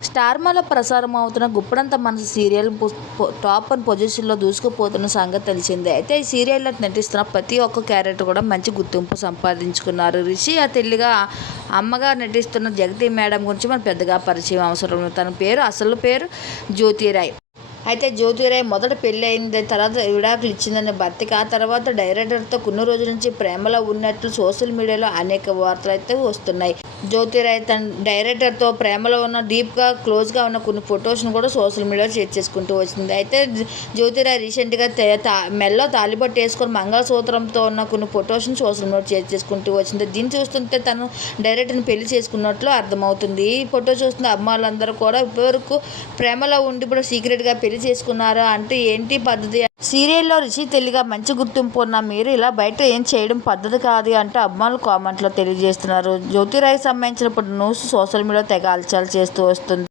స్టార్మాలో ప్రసారం అవుతున్న గుప్పడంత మనసు సీరియల్ టాప్ వన్ పొజిషన్లో దూసుకుపోతున్న సంగతి తెలిసిందే. అయితే ఈ సీరియల్లో నటిస్తున్న ప్రతి ఒక్క క్యారెక్టర్ కూడా మంచి గుర్తింపు సంపాదించుకున్నారు. రిషి ఆ తెల్లిగా అమ్మగా నటిస్తున్న జగతి మేడం గురించి మనం పెద్దగా పరిచయం అవసరం తన పేరు అసలు పేరు జ్యోతిరాయ్. అయితే జ్యోతిరాయ్ మొదట పెళ్ళి అయింది తర్వాత విడాకులు ఇచ్చిందని భర్తకి ఆ తర్వాత డైరెక్టర్తో కొన్ని రోజుల నుంచి ప్రేమలో ఉన్నట్లు సోషల్ మీడియాలో అనేక వార్తలు అయితే వస్తున్నాయి. జ్యోతిరాయ్ తన డైరెక్టర్తో ప్రేమలో ఉన్న డీప్గా క్లోజ్గా ఉన్న కొన్ని ఫొటోస్ను కూడా సోషల్ మీడియాలో షేర్ చేసుకుంటూ వచ్చింది. అయితే జ్యోతిరాయ్ రీసెంట్గా తే- తా మెల్లో తాలిబొట్టు వేసుకొని మంగళసూత్రంతో ఉన్న కొన్ని ఫొటోస్ను సోషల్ మీడియాలో షేర్ చేసుకుంటూ వచ్చింది. దీన్ని చూస్తుంటే తను డైరెక్టర్ని పెళ్ళి చేసుకున్నట్లు అర్థమవుతుంది. ఈ ఫోటో చూస్తున్న అమ్మాయిలందరూ కూడా ఇప్పటివరకు ప్రేమలో ఉండి ఇప్పుడు సీక్రెట్గా పెళ్ళి చేసుకున్నారా అంటే ఏంటి పద్ధతి? సీరియల్లో రిషి తెలిగా మంచి గుర్తింపు ఉన్న మీరు ఇలా బయట ఏం చేయడం పద్ధతి కాదు అంటూ అమ్మాయిలు కామెంట్లో తెలియజేస్తున్నారు. జ్యోతిరాయ్కి సంబంధించిన ఇప్పుడు న్యూస్ సోషల్ మీడియా తెగ అలచాలు చేస్తూ వస్తుంది.